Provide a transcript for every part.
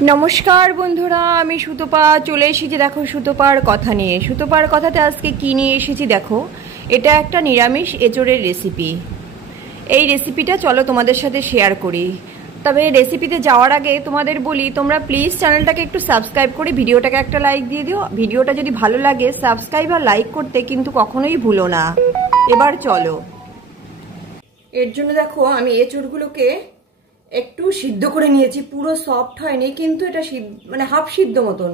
नमस्कार बंधुरा आमी सुतोपा चले एसेछि देखो सुतोपार कथा निये। सुतोपार कथाते आजके कि निये एसेछि देखो, एटा एकटा निरामिष एचोड़ेर रेसिपि। এই রেসিপিটা চলো তোমাদের সাথে শেয়ার করি। তবে রেসিপিতে যাওয়ার আগে তোমাদের বলি, তোমরা প্লিজ চ্যানেলটাকে একটু সাবস্ক্রাইব করে ভিডিওটাকে একটা লাইক দিয়ে দিও। ভিডিওটা যদি ভালো লাগে সাবস্ক্রাইব আর লাইক করতে কিন্তু কখনোই ভুলো না। এবার চলো। এর জন্য দেখো আমি এঁচড়গুলোকে একটু সিদ্ধ করে নিয়েছি, পুরো সফট হয়নি কিন্তু এটা মানে হাফ সিদ্ধ মতন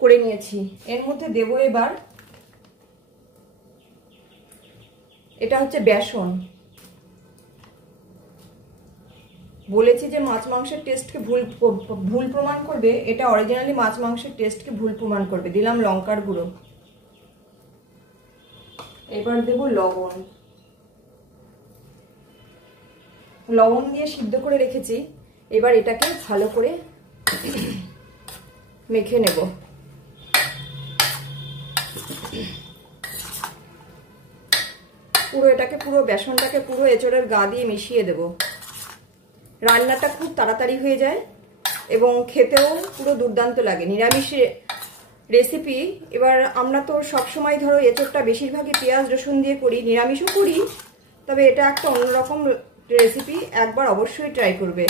করে নিয়েছি। এর মধ্যে দেব এবার, এটা হচ্ছে বেসন। বলেছি যে মাছ মাংসের টেস্টকে ভুল প্রমাণ করবে, এটা অরিজিনালি মাছ মাংসের টেস্টকে ভুল প্রমাণ করবে। দিলাম লঙ্কার গুঁড়ো, এবার দেব লবণ। লবণ দিয়ে সিদ্ধ করে রেখেছি, এবার এটাকে ভালো করে মেখে নেব। পুরো এটাকে পুরো বেসনটাকে পুরো এঁচড়ের গা দিয়ে মিশিয়ে দেব। রান্নাটা খুব তাড়াতাড়ি হয়ে যায় এবং খেতেও পুরো দুর্দান্ত লাগে। নিরামিষ রেসিপি। এবার আমরা তো সবসময় ধরো এঁচড়টা বেশিরভাগই পেঁয়াজ রসুন দিয়ে করি, নিরামিষও করি, তবে এটা একটা অন্যরকম রেসিপি, একবার অবশ্যই ট্রাই করবে।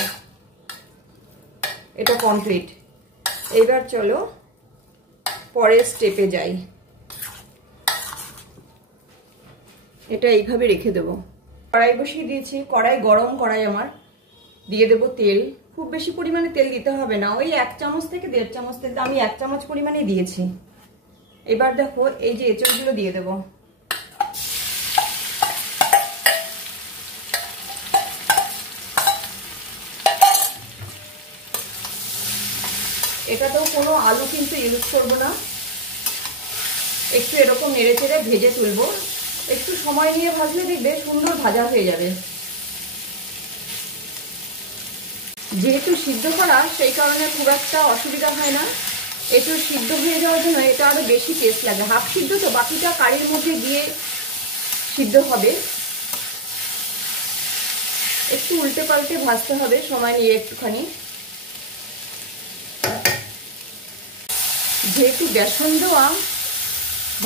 এটা কমপ্লিট। এবার চলো পরের স্টেপে যাই। এটা এইভাবে রেখে দেব। কড়াই বসিয়ে দিয়েছি, কড়াই গরম। কড়াই আমার দিয়ে দেব তেল। খুব বেশি পরিমাণে তেল দিতে হবে না, ওই 1 চামচ থেকে 1.5 চামচ তেল, আমি 1 চামচ পরিমাণে দিয়েছি। এবার দেখো এই যে এঁচড়গুলো দিয়ে দেব। এটাতেও কোনো আলু কিন্তু ইউজ করবো না, একটু এরকম নেড়ে চেড়ে ভেজে তুলবো। একটু সময় নিয়ে ভাজলে দেখবে সুন্দর ভাজা হয়ে যাবে। যেহেতু সিদ্ধ করা, সেই কারণে খুব একটা অসুবিধা হয় না। একটু সিদ্ধ হয়ে যাওয়ার জন্য এটা আরো বেশি টেস্ট লাগে। হাফ সিদ্ধ তো, বাকিটা কারির মধ্যে দিয়ে সিদ্ধ হবে। একটু উল্টে পাল্টে ভাজতে হবে সময় নিয়ে একটুখানি। যেহেতু বেসন দেওয়া,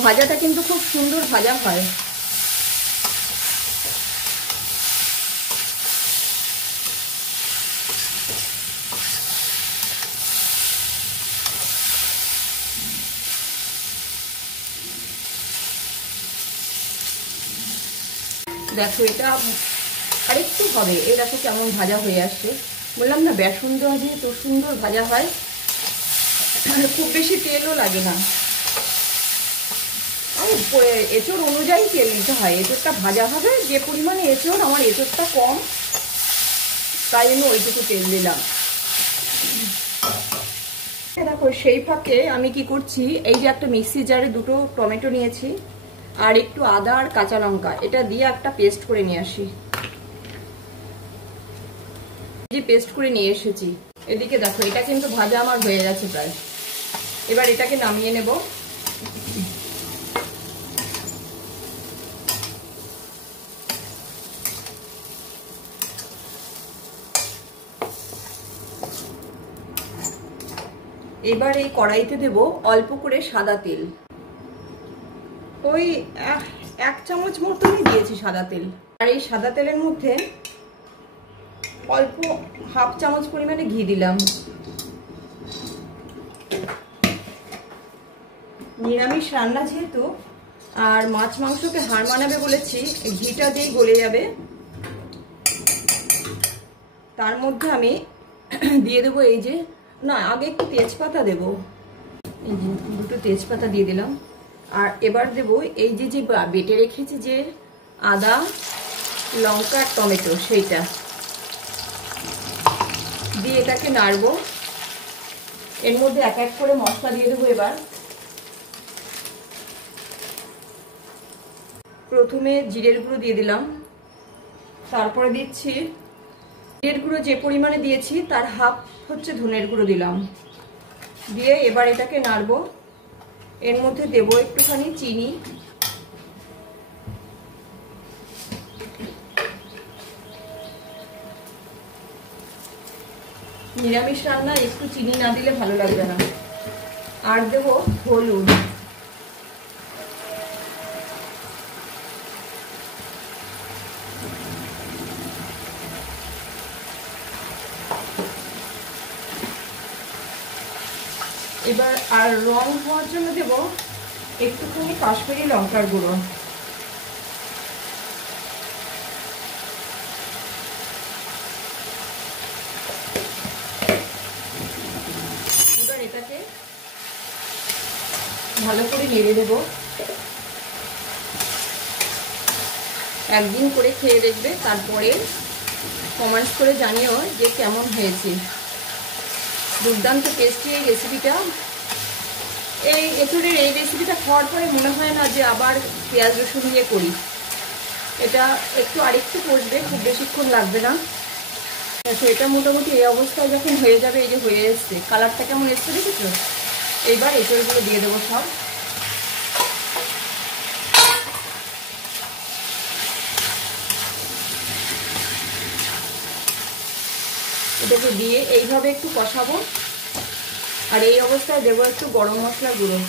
ভাজাটা কিন্তু খুব সুন্দর ভাজা হয়। দেখো এটা আরেকটু হবে। এই দেখো কেমন ভাজা হয়ে আসছে। বললাম না বেসন দেওয়া যেহেতু সুন্দর ভাজা হয়, খুব বেশি তেলও লাগে না। এঁচড় অনুযায়ী তেল দিতে হয়। এঁচড়টা ভাজা হবে, যে পরিমাণে এঁচড়, আমার এঁচড়টা কম, তাই আমি ওইটুকু তেল দিলাম। দেখো সেই ফাঁকে আমি কি করছি, এই যে একটা মিক্সি জারে 2টো টমেটো নিয়েছি আর একটু আদা আর কাঁচা লঙ্কা, এটা দিয়ে একটা পেস্ট করে নিয়ে আসি। যে পেস্ট করে নিয়ে এসেছি, এদিকে দেখো এটা কিন্তু ভাজা আমার হয়ে গেছে প্রায়। এবার এটাকে নামিয়ে নেব। এবার এই কড়াইতে দেব অল্প করে সাদা তেল। ওই 1 চামচ মতনই দিয়েছি সাদা তেল। আর এই সাদা তেলের মধ্যে অল্প হাফ চামচ পরিমাণে ঘি দিলাম। নিরামিষ রান্না যেহেতু, আর মাছ মাংসকে হার মানাবে বলেছি, ঘিটা যেই গলে যাবে তার মধ্যে আমি দিয়ে দেবো এই যে, না আগে একটু তেজপাতা দেব। এই যে 2টো তেজপাতা দিয়ে দিলাম। আর এবার দেব এই যে যে বেটে রেখেছি যে আদা লঙ্কা টমেটো, সেইটা দিয়ে এটাকে নাড়বো। এর মধ্যে এক এক করে মশলা দিয়ে দেবো। এবার প্রথমে জিরের গুঁড়ো দিয়ে দিলাম, তারপরে দিচ্ছি জিরের গুঁড়ো যে পরিমাণে দিয়েছি তার হাফ হচ্ছে ধনের গুঁড়ো দিলাম। দিয়ে এবার এটাকে নাড়বো। এর মধ্যে দেব একটুখানি চিনি, নিরামিষ রান্না একটু চিনি না দিলে ভালো লাগবে না। আর দেবো হলুদ। এবার আর রং হওয়ার জন্য দেব একটুখানি কাশ্মীরি লঙ্কার গুঁড়ো। এবার এটাকে ভালো করে নেড়ে দেব। একদিন করে খেয়ে দেখবে, তারপরে কমেন্টস করে জানিও যে কেমন হয়েছে। দুর্দান্ত টেস্টি এই রেসিপিটা। এই এঁচোড়ের এই রেসিপিটা খাওয়ার পরে মনে হয় না যে আবার পেঁয়াজ রসুন দিয়ে করি। এটা একটু আরেকটু কষবে, খুব বেশিক্ষণ লাগবে না। দেখো এটা মোটামুটি এই অবস্থায় যখন হয়ে যাবে, এই যে হয়ে এসছে, কালারটা কেমন এসছে দেখেছো। এইবার এঁচোড়গুলো দিয়ে দেবো সব। এটাকে দিয়ে এইভাবে একটু কষাবো। আর এই অবস্থায় দেবো একটু গরম মশলা গুঁড়ো।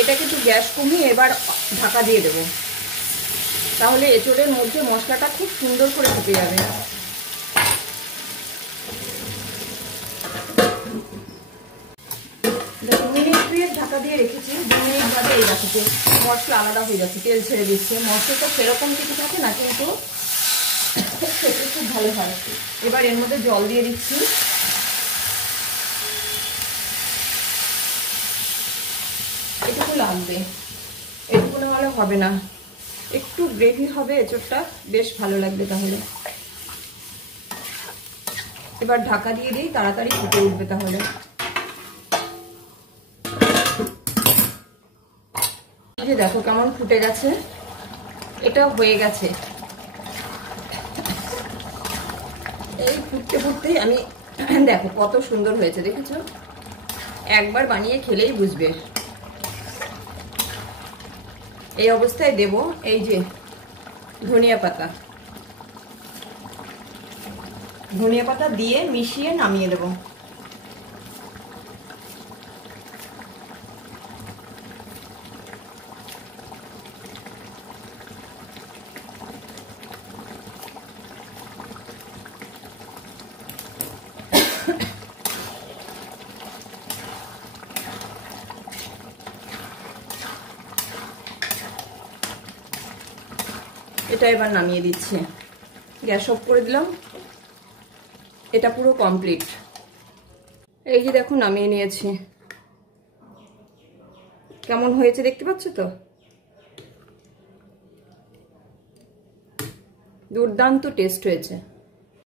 এটাকে একটু গ্যাস কমিয়ে এবার ঢাকা দিয়ে দেবো, তাহলে এঁচোড়ের মধ্যে মশলাটা খুব সুন্দর করে ঢুকে যাবে। দেখো মিনিট 2 ঢাকা দিয়ে রেখেছি। 2 মিনিট বাদে এই দেখো মশলা আলাদা হয়ে যাচ্ছে, তেল ছেড়ে দিচ্ছে। মশলাটা সেরকম কিছু থাকে না, কিন্তু খেতে খুব ভালো হয়। এবার এর মধ্যে জল দিয়ে দিচ্ছি। এটুকু লাগবে, এটুকু না হলে হবে না, একটু গ্রেভি হবে এঁচোড়টা, বেশ ভালো লাগবে তাহলে। এবার ঢাকা দিয়ে দিই, তাড়াতাড়ি ফুটে উঠবে তাহলে। এই যে দেখো কেমন ফুটে গেছে, এটা হয়ে গেছে। এই ফুটতে ফুটতেই আমি দেখো কত সুন্দর হয়েছে, দেখেছো? একবার বানিয়ে খেলেই বুঝবে। এই অবস্থায় দেব এই যে ধনিয়া পাতা। ধনিয়া পাতা দিয়ে মিশিয়ে নামিয়ে দেব। এটা এবার নামিয়ে দিচ্ছি, গ্যাস অফ করে দিলাম। এটা পুরো কমপ্লিট। এই যে দেখো নামিয়ে নিয়েছি, কেমন হয়েছে দেখতে পাচ্ছ তো? দুর্দান্ত টেস্ট হয়েছে।